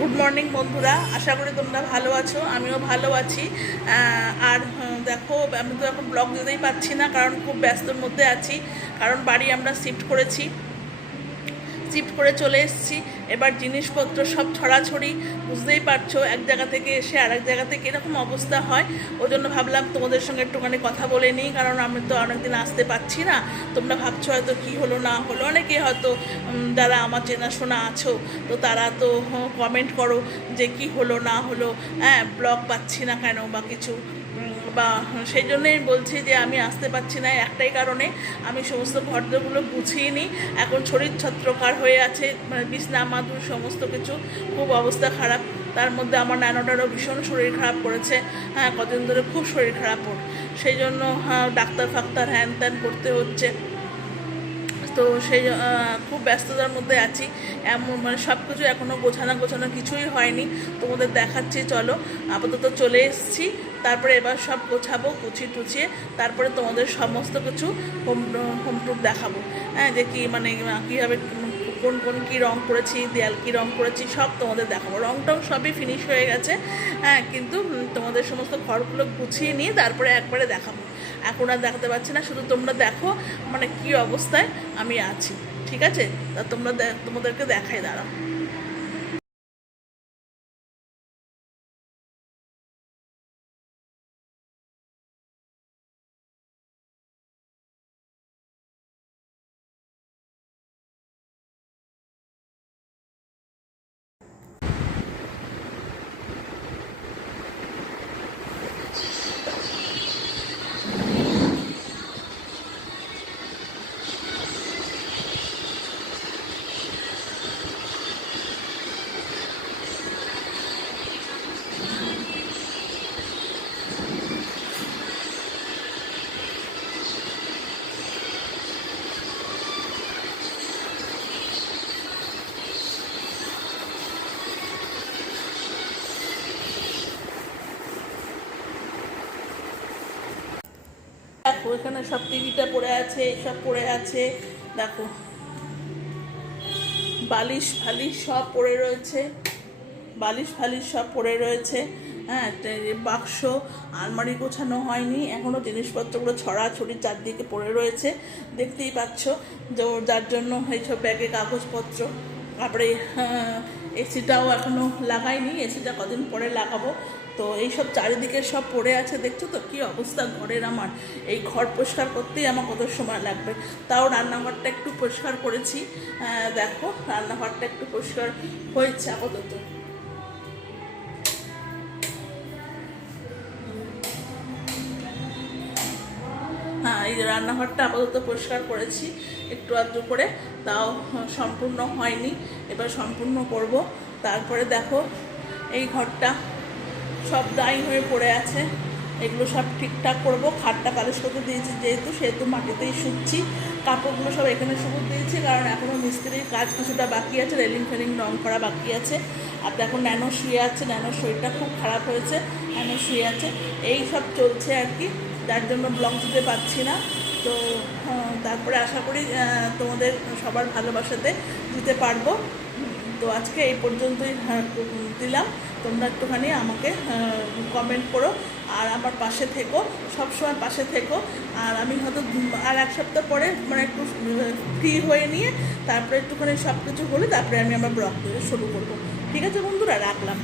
Good morning বন্ধুরা, আশা করি তোমরা ভালো আছো। আমিও ভালো আছি। আর দেখো, আমি তো এখন ব্লগ দিতেই পারছি না, কারণ খুব ব্যস্তর মধ্যে আছি। কারণ বাড়ি আমরা শিফট করে চলে এসেছি। এবার জিনিসপত্র সব ছড়াছড়ি, বুঝতেই পারছো, এক জায়গা থেকে এসে আর এক জায়গা থেকে এরকম অবস্থা হয়। ওই জন্য ভাবলাম তোমাদের সঙ্গে একটুখানি কথা বলে নিই, কারণ আমি তো অনেকদিন আসতে পারছি না। তোমরা ভাবছো হয়তো কী হলো না হলো, অনেকে হয়তো যারা আমার চেনাশোনা আছো, তো তারা তো কমেন্ট করো যে কি হলো না হলো, হ্যাঁ ব্লগ পাচ্ছি না কেন বা কিছু, বা সেই জন্যই বলছি যে আমি আসতে পারছি না একটাই কারণে, আমি সমস্ত ঘরগুলো গুছিয়ে নিই। এখন শরীর ছত্রকার হয়ে আছে, মানে বিছনা মাদুর সমস্ত কিছু, খুব অবস্থা খারাপ। তার মধ্যে আমার নানাটারও ভীষণ শরীর খারাপ করেছে। হ্যাঁ, কদিন ধরে খুব শরীর খারাপ ওর, সেই জন্য ডাক্তার ফাক্তার হ্যান ত্যান করতে হচ্ছে। তো সেই খুব ব্যস্ততার মধ্যে আছি। এমন মানে সব কিছু এখনও গোছানো কিছুই হয়নি। তোমাদের দেখাচ্ছি, চলো। আপাতত চলে এসেছি, তারপরে এবার সব গোছাবো, টুচিয়ে তারপরে তোমাদের সমস্ত কিছু হোম টুর দেখাবো। হ্যাঁ, যে কী মানে কীভাবে কোন কী রঙ করেছি, দেয়াল কী রঙ করেছি, সব তোমাদের দেখাবো। রঙ টং সবই ফিনিশ হয়ে গেছে। হ্যাঁ, কিন্তু তোমাদের সমস্ত ঘরগুলো গুছিয়ে নিয়ে তারপরে একবারে দেখাবো। এখন আর দেখাতে পারছি না, শুধু তোমরা দেখো মানে কী অবস্থায় আমি আছি। ঠিক আছে, তা তোমাদেরকে দেখাই, দাঁড়াও। দেখো, এখানে সব টিভিটা পড়ে আছে, সব পড়ে আছে। দেখো, বালিশ ফালিশ সব পড়ে রয়েছে, সব পড়ে রয়েছে। হ্যাঁ, বাক্স আলমারি গোছানো হয়নি এখনও, জিনিসপত্রগুলো ছড়াছড়ি চারদিকে পড়ে রয়েছে, দেখতেই পাচ্ছ। যার জন্য এইসব ব্যাগে কাগজপত্র। তারপরে এসিটাও এখনও লাগাইনি, এসিটা কদিন পরে লাগাবো। তো এইসব চারিদিকে সব পড়ে আছে, দেখছো তো কী অবস্থা ঘরের আমার। এই ঘর পরিষ্কার করতেই আমার কত সময় লাগবে। তাও রান্নাঘরটা একটু পরিষ্কার করেছি। দেখো, রান্নাঘরটা একটু পরিষ্কার হয়েছে আপাতত। হ্যাঁ, এই রান্নাঘরটা আপাতত পরিষ্কার করেছি একটু আধটু করে, তাও সম্পূর্ণ হয়নি, এবার সম্পূর্ণ করব। তারপরে দেখো, এই ঘরটা সব দায়ী হয়ে পড়ে আছে, এগুলো সব ঠিকঠাক করব। খাটটা পালিশ করতে দিয়েছি সেহেতু মাটিতেই শুচ্ছি। কাপড়গুলো সব এখানে শুকোতে দিয়েছি, কারণ এখনও মিস্ত্রির কাজ কিছুটা বাকি আছে, রেলিং ফেলিং রং করা বাকি আছে। আর দেখো, ন্যানো শুয়ে আছে, ন্যানোর শরীরটা খুব খারাপ হয়েছে, ন্যানো শুয়ে আছে। এই সব চলছে আর কি, যার জন্য ব্লগ দিতে পারছি না। তো তারপরে আশা করি তোমাদের সবার ভালোবাসাতে দিতে পারবো। তো আজকে এই পর্যন্তই দিলাম। তোমরা একটুখানি আমাকে কমেন্ট করো, আর আমার পাশে থেকো, সবসময় পাশে থেকো। আর আমি হয়তো আর এক সপ্তাহ পরে মানে একটু ফ্রি হয়ে নিয়ে তারপরে একটুখানি সব কিছু হলে তারপরে আমি আমার ব্লগ শুরু করবো। ঠিক আছে বন্ধুরা, রাখলাম।